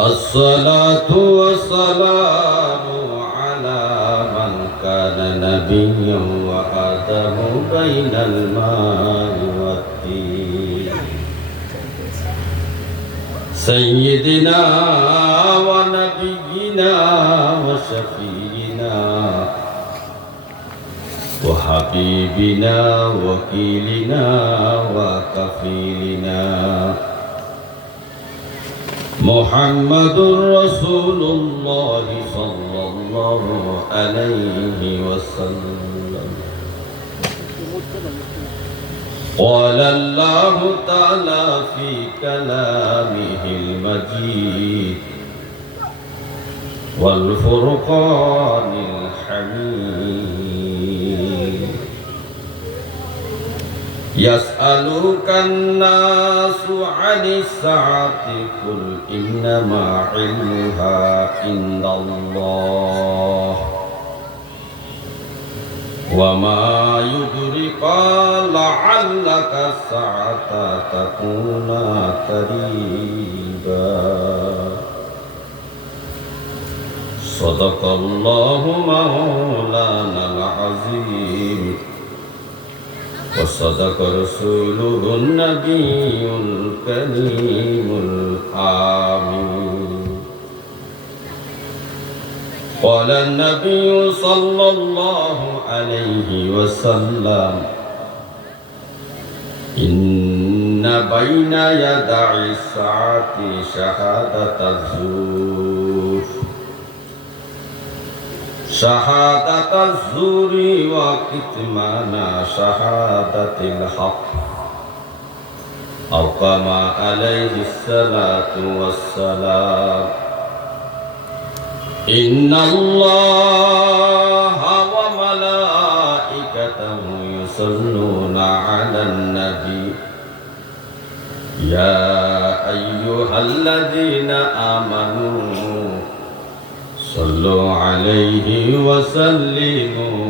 الصلاة والسلام على من كان نبيا وآدم بين الماء والدين. سيدنا ونبينا وشفينا وحبيبنا وكيلنا وكفيلنا محمد رسول الله صلى الله عليه وسلم. قال الله تعالى في كلامه المجيد والفرقان الحميد. يسألك الناس عن الساعة قل إنما علمها عند الله وما يدرك لعلك الساعة تكون قريبا صدق الله مولانا العظيم وصدق رسوله النبي الكريم الآمين قال النبي صلى الله عليه وسلم إن بين يدع الساعة شهادة الزور شهادة الزور وكتمان شهادة الحق أو كما عليه الصلاة والسلام. إن الله وملائكته يصلون على النبي. يا أيها الذين آمنوا صلوا عليه وسلموا.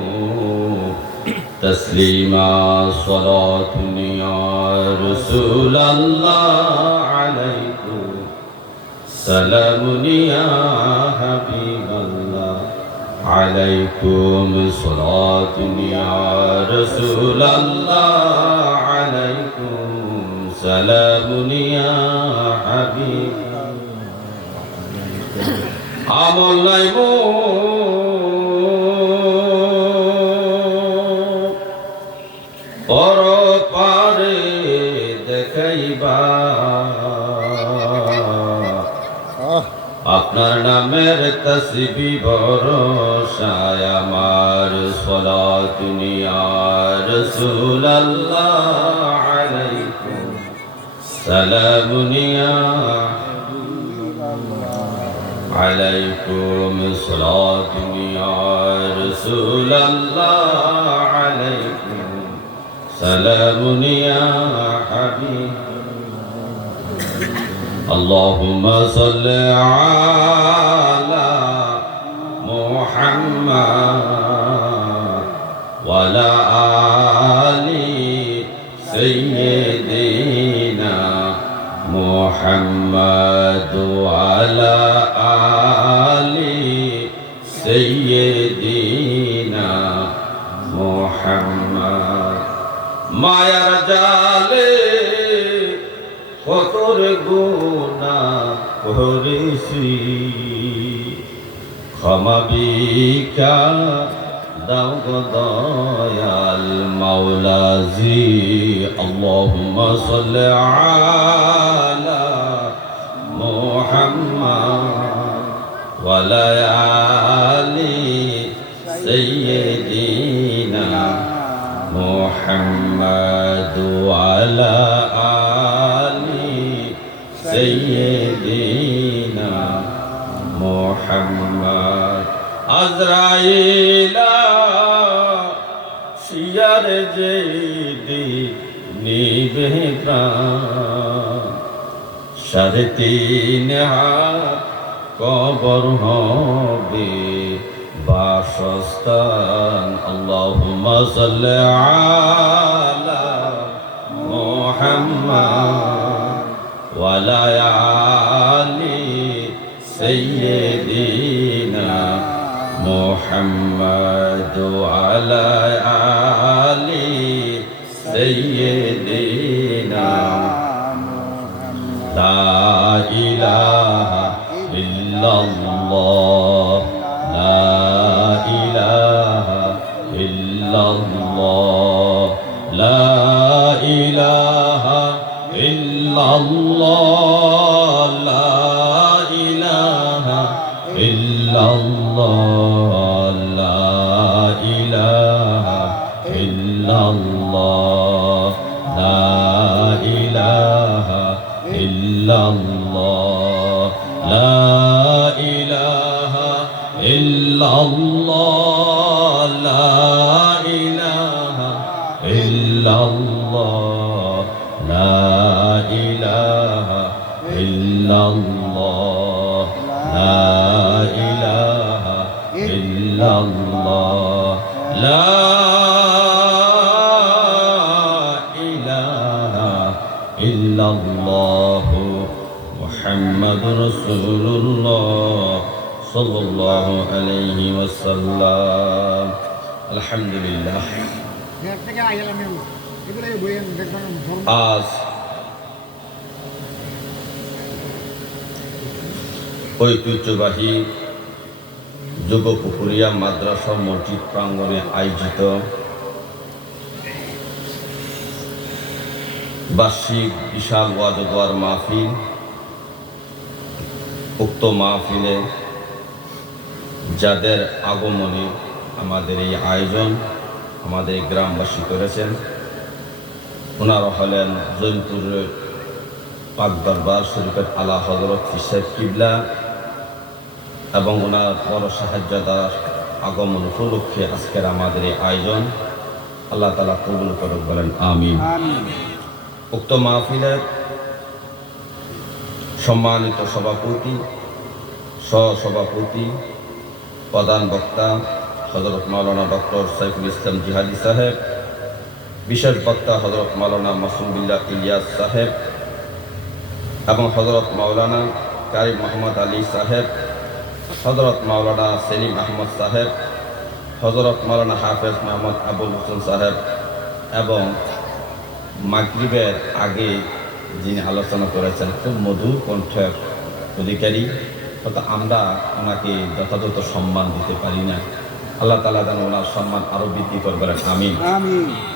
تسليما صلاة يا رسول الله عليكم. سلام يا حبيب الله. عليكم صلاة يا رسول الله عليكم. سلام يا حبيب আমল নাই পর পারে দেখাইবা। আপনার নামের তসবি ভরসায় আমার সলা দুনিয়ার রসুল আল্লাহ আলাইকুম। সালামুনিয়া عليكم صلاة يا رسول الله. عليكم سلام يا حبيب. اللهم صل على محمد وعلى آل سيدنا محمد وعلى آل سيدنا محمد মায়ার জালে কতর গুণা করেছি ক্ষমা ভিক্ষা দাও গো দয়াল মাওলাজি আল্লাহুম্মা সাল্লি আলা মুহাম্মাদ ওয়া আলা আলি সাইয়্যিদিনা মুহাম্মাদ আলা সাইয়্যিদিনা মুহাম্মাদ আজরাইলা শিয়ার যেদি নিবে প্রাণ সাড়ে তিন হাত কবর হবে। বাসস্থান, আল্লাহুম্মা সাল্লি আলা মুহাম্মদ ওয়া লা আলি সাইয়্যিদিনা মুহাম্মদ لا إله إلا الله رسول الله صلى الله عليه وسلم الحمد لله এর থেকে আইলাম আমি এগুলো বইয়ে দেখলাম ধর্ম আজ ঐতিহ্যবাহী যুগপুকুরিয়া মাদ্রাসা মসজিদ প্রাঙ্গণে আয়োজিত বার্ষিক বিশাল ওয়াজদোয়ার মাহফিল উক্ত মাহফিলে যাদের আগমনে আমাদের এই আয়োজন আমাদের গ্রামবাসী করেছেন ওনারা হলেন জৈনপুরের পাক দরবার শরীফের আলা হজরত ফিসাইদ কিবলা এবং ওনার বড় সাহায্যদার আগমন উপলক্ষে আজকের আমাদের এই আয়োজন। আল্লাহ তালা কবুল করুক বলেন আমিন। উক্ত মাহফিলের সম্মানিত সভাপতি, সহসভাপতি, প্রধান বক্তা হজরত মাওলানা ডক্টর সাইফুল ইসলাম জিহাদি সাহেব, বিশেষ বক্তা হজরত মাওলানা মাসুম বিল্লাহ ইলিয়াস সাহেব এবং হজরত মাওলানা কারিম মোহাম্মদ আলী সাহেব হজরত মাওলানা সেলিম আহমদ সাহেব হজরত মাওলানা হাফেজ মোহাম্মদ আবুল হোসেন সাহেব এবং মাগরিবের আগে যিনি আলোচনা করেছেন খুব মধুর কণ্ঠের অধিকারী। হয়তো আমরা ওনাকে যথাযথ সম্মান দিতে পারি না। আল্লাহ তালা যেন ওনার সম্মান আরও বৃদ্ধি করবেন আমি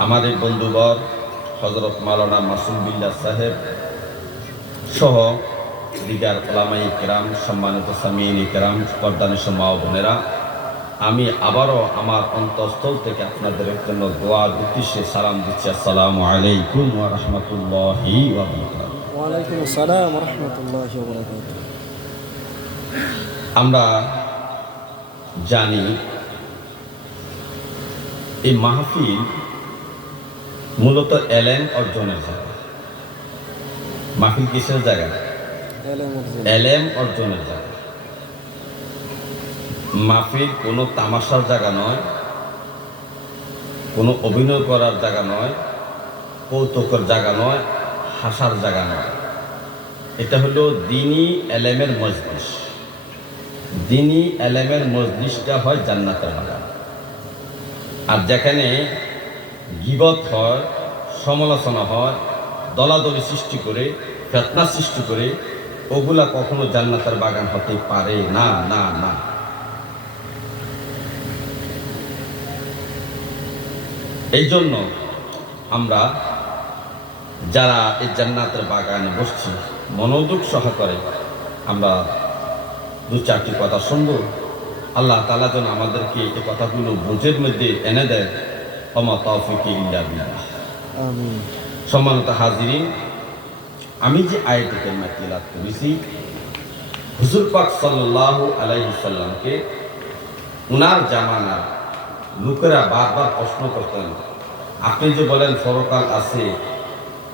আমাদের বন্ধুবর হজরত মাওলানা মাসুম বিল্লাহ সাহেব সহ দিগার ওলামাই কেরাম সম্মানিত সামিনী কেরাম পর্দানিস মা বোনেরা আমি আবারও আমার অন্তঃস্থল থেকে আপনাদের জন্য দোয়ার উদ্দেশ্যে সালাম দিচ্ছি। আসসালামু আলাইকুম ওয়া রাহমাতুল্লাহি ওয়া বারাকাতুহু ওয়ালাইকুম আসসালাম রহমতুল্লাহ বরকাত আমরা জানি এই মাহফিল মূলত এলেন অর্জনের জায়গা। মাহফিল কিসের জায়গা? এলেম অর্জনের জায়গা। মাহফিল কোনো তামাশার জায়গা নয়, কোনো অভিনয় করার জায়গা নয়, কৌতুকের জায়গা নয়, হাসার জায়গা নয়। এটা হলো দিনী এলেমের মজলিস। দিনী এলেমের মজলিসটা হয় জান্নাতের বাগান আর যেখানে গিবত হয়, সমালোচনা হয়, দলাদলি সৃষ্টি করে, ফেতনা সৃষ্টি করে, ওগুলা কখনো জান্নাতের বাগান হতে পারে না না না। এই জন্য আমরা যারা এই জান্নাতের বাগানে বসছি মনোযোগ সহকারে আমরা দু চারটি কথা শুনব। আল্লাহ তালা যেন আমাদেরকে এই কথাগুলো বুঝের মধ্যে এনে দেয়। অমা তৌফিকে বিল্লাহ। আমি সম্মানিত হাজিরিন আমি যে আয়তে কেলমা তিলাত করেছি হুজুর পাক সাল্লাল্লাহু আলাইহি সাল্লামকে উনার জামানার লোকেরা বারবার প্রশ্ন করতেন, আপনি যে বলেন ফরকাল আছে,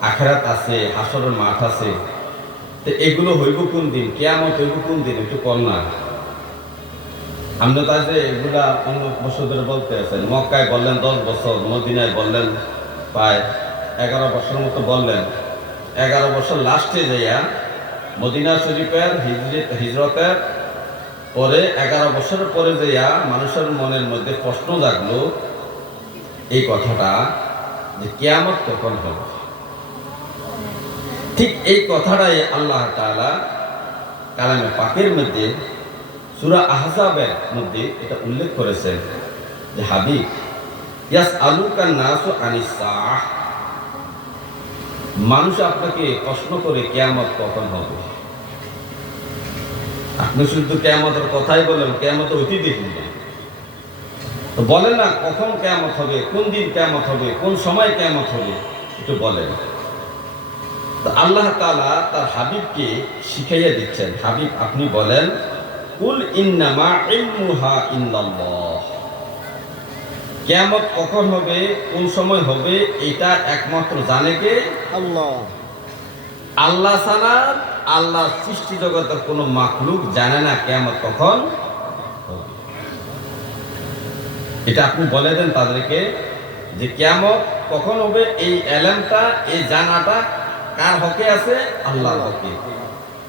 আখেরাত আছে, হাসরের মাঠ আছে, তো এগুলো হইব কোন দিন? কেয়ামত হইব কোন দিন? একটু কর না। আমরা তাই যে এগুলা অন্য বছর বলতে আছেন। মক্কায় বললেন দশ বছর, মদিনায় বললেন প্রায় এগারো বছর মতো বললেন। এগারো বছর লাস্টে যাইয়া মদিনা শরীফের হিজরত হিজরতের পরে এগারো বছর পরে যাইয়া মানুষের মনের মধ্যে প্রশ্ন জাগলো এই কথাটা যে কেয়ামত কখন হবে? ঠিক এই কথাটাই আল্লাহ তাআলা কালামে পাকের মধ্যে, সুরা আহজাবের মধ্যে এটা উল্লেখ করেছেন যে, হাবিব ইয়াস আলুকান নাসু আনিসাহ মানুষ আপনাকে প্রশ্ন করে কেয়ামত কখন হবে? আপনি শুধু কেয়ামতের কথাই বলেন কেয়ামত অতি দেখুন না তো বলেন না কখন কেয়ামত হবে কোন দিন কেয়ামত হবে কোন সময় কেয়ামত হবে একটু বলেন। তো আল্লাহ তাআলা তার হাবিবকে শিখাইয়া দিচ্ছেন। হাবিব আপনি বলেন কুল ইন্নামা ইলমুহা ইল্লাল্লাহ। কেয়ামত কখন হবে কোন সময় হবে এটা একমাত্র জানে কে? আল্লাহ। আল্লাহ ছাড়া আল্লাহ সৃষ্টি জগতের কোনো মাকলুক জানে না কেয়ামত কখন এটা আপনি বলে দেন তাদেরকে যে কেয়ামত কখন হবে, এই এলেমটা, এই জানাটা কার হকে আছে? আল্লাহর হকে।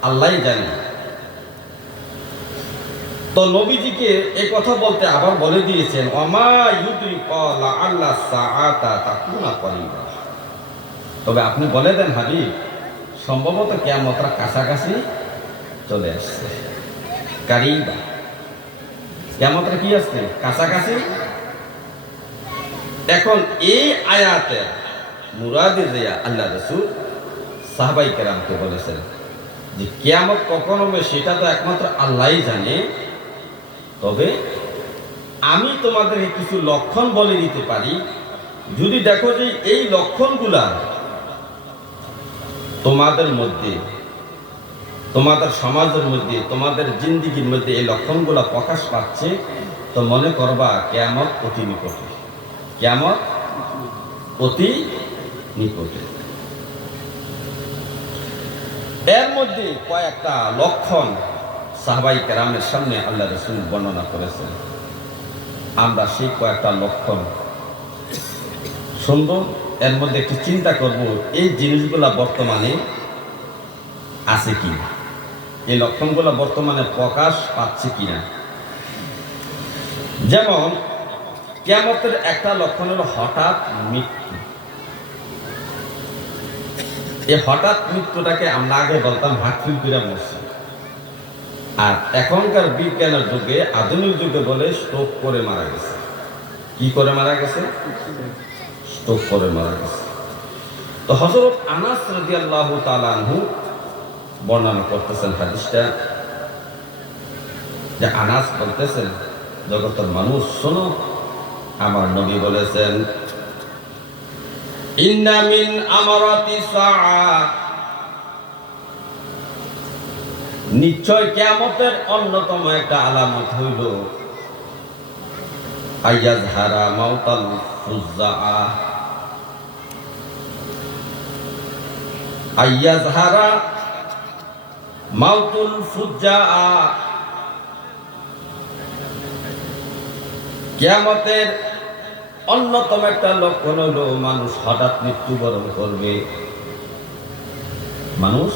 আল্লাহই জানে। তো নবীজিকে এই কথা বলতে আবার বলে দিয়েছেন অমা ইউদ্রি আল্লাহ সাআতা তাকুনা করিবা। তবে আপনি বলে দেন হাবিব সম্ভবত কেয়ামতরা কাছাকাছি চলে আসছে। কারিবা। কেয়ামতরা কি আসছে? কাছাকাছি। এখন এই আয়াতে মুরাদে জিয়া আল্লাহ রসুল সাহাবাই কেরামকে বলেছেন যে কেয়ামত কখন হবে সেটা তো একমাত্র আল্লাহই জানে। তবে আমি তোমাদেরকে কিছু লক্ষণ বলে দিতে পারি। যদি দেখো যে এই লক্ষণগুলা তোমাদের মধ্যে, তোমাদের সমাজের মধ্যে, তোমাদের জিন্দিগির মধ্যে এই লক্ষণগুলো প্রকাশ পাচ্ছে, তো মনে করবা কেমন অতি নিকটে। কেয়ামত অতি নিকটে। এর মধ্যে কয়েকটা লক্ষণ সাহবাই কেরামের সামনে আল্লাহ রসুল বর্ণনা করেছেন। আমরা সেই কয়েকটা লক্ষণ শুনব। এর মধ্যে একটু চিন্তা করব, এই জিনিসগুলা বর্তমানে আছে কি? না এই লক্ষণগুলো বর্তমানে প্রকাশ পাচ্ছে কি না? যেমন কেমতের একটা লক্ষণ হলো হঠাৎ মৃত্যু। এই হঠাৎ মৃত্যুটাকে আমরা আগে বলতাম হাটফিল করে মরছি। আর এখনকার বিজ্ঞানের যুগে, আধুনিক যুগে বলে স্ট্রোক করে মারা গেছে। কি করে মারা গেছে? স্ট্রোক করে মারা গেছে। তো হজরত আনাস রাদিয়াল্লাহু তাআলা আনহু বর্ণনা করতেছেন হাদিসটা যে আনাস বলতেছেন, জগতের মানুষ, শোনো, আমার নবী বলেছেন, ইন্না মিন আমারাতি নিশ্চয় কিয়ামতের অন্যতম একটা আলামত হইল আইয়াজ হারা মাউতাল ফুজ্জা আইয়াজ হারা মাউতুল অন্যতম একটা লক্ষণ হলো মানুষ হঠাৎ মৃত্যুবরণ করবে। মানুষ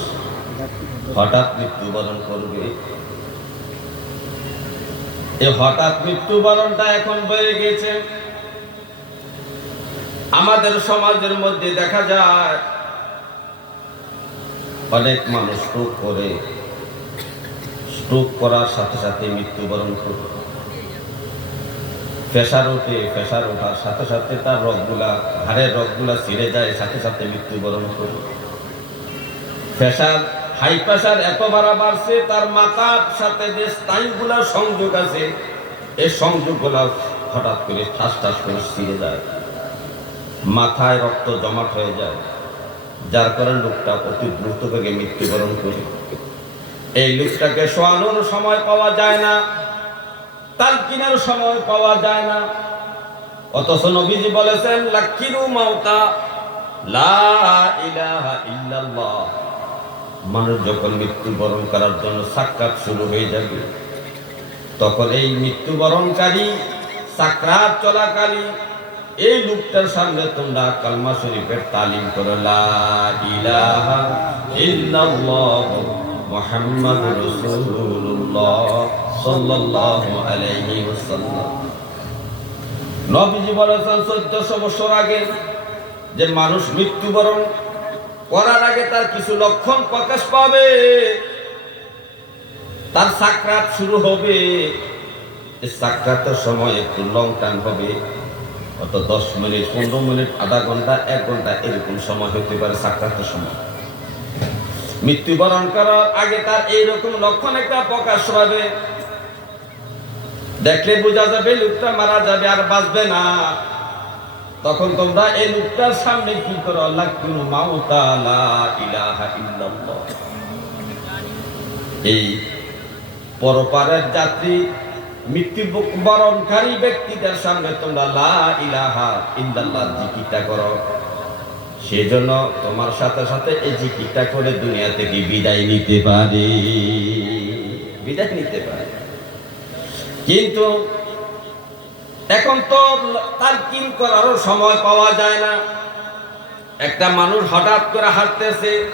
হঠাৎ মৃত্যুবরণ করবে। এই হঠাৎ মৃত্যুবরণটা এখন বেড়ে গেছে আমাদের সমাজের মধ্যে দেখা যায়, অনেক মানুষ স্ট্রোক করে স্ট্রোক করার সাথে সাথে মৃত্যুবরণ করে। প্রেশার ওঠে প্রেশার ওঠার সাথে সাথে তার রগগুলা, ঘাড়ের রগগুলা ছিঁড়ে যায়, সাথে সাথে মৃত্যুবরণ করে। প্রেশার হাই প্রেশার এত বাড়া বাড়ছে তার মাথার সাথে যে স্নায়ুগুলা সংযোগ আছে এই সংযোগগুলা হঠাৎ করে ঠাস ঠাস করে ছিঁড়ে যায়। মাথায় রক্ত জমাট হয়ে যায়, যার কারণে লোকটা অতি দ্রুত বেগে মৃত্যুবরণ করে। এই লোকটাকে শোয়ানোর সময় পাওয়া যায় না, তার কিনার সময় পাওয়া যায় না। অথচ নবীজি বলেছেন লাক্ষিরু মাউতা, লা ইলাহা ইল্লাল্লাহ। মানুষ যখন মৃত্যুবরণ করার জন্য সাক্ষাৎ শুরু হয়ে যাবে, তখন এই মৃত্যুবরণকারী সাক্ষাৎ চলাকালী এই লোকটার সামনে তোমরা কালমা শরীফের তালিম করো বছর আগে যে মানুষ মৃত্যুবরণ করার আগে তার কিছু লক্ষণ প্রকাশ পাবে। তার সাকরাত শুরু হবে। সাকরাতের সময় একটু লং টান হবে। অত দশ মিনিট, পনেরো মিনিট, আধা ঘণ্টা, এক ঘণ্টা, এরকম সময় হতে পারে সাকরাতের সময়। মৃত্যুবরণ করার আগে তার এইরকম লক্ষণ একটা প্রকাশ পাবে। দেখলে বোঝা যাবে লোকটা মারা যাবে আর বাঁচবে না। তখন তোমরা এই লোকটার সামনে কি করো? মাউতা লা এই পরপারের যাত্রী মৃত্যুবরণকারী ব্যক্তিদের সামনে তোমরা লা ইলাহা ইল্লাল্লাহ জিকিরটা করো। সেজন্য তোমার সাথে সাথে এই জিকিরটা করে দুনিয়া থেকে বিদায় নিতে পারে। বিদায় নিতে পারে। কিন্তু এখন তো তার কিন করারও সময় পাওয়া যায় না। একটা মানুষ হঠাৎ করে হাঁটতেছে,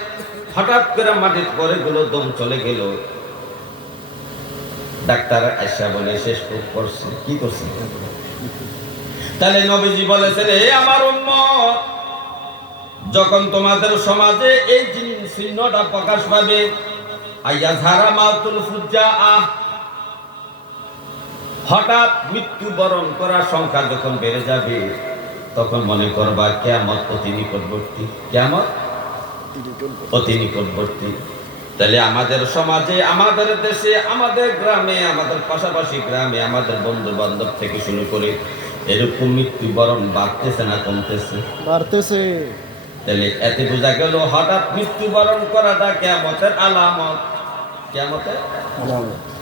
হঠাৎ করে মাটির পরে গুলো দম চলে গেল। ডাক্তার আয়সা বলে শেষ করছে। কি করছে? তাহলে নবীজি বলেছেন হে আমার উম্মত যখন তোমাদের সমাজে এই চিহ্নটা প্রকাশ পাবে আইয়া ঝারা মাতুল আহ! হঠাৎ মৃত্যুবরণ করার সংখ্যা যখন বেড়ে যাবে তখন মনে করবা কেমন অতি নিকটবর্তী কেমন অতি নিকটবর্তী। তাহলে আমাদের সমাজে আমাদের দেশে আমাদের গ্রামে আমাদের পাশাপাশি গ্রামে আমাদের বন্ধু বান্ধব থেকে শুরু করে এরকম মৃত্যু মৃত্যুবরণ বাড়তেছে না কমতেছে? বাড়তেছে। তাহলে এতে বোঝা গেল হঠাৎ মৃত্যুবরণ করাটা কেমতের আলামত। কেমতের আলামত।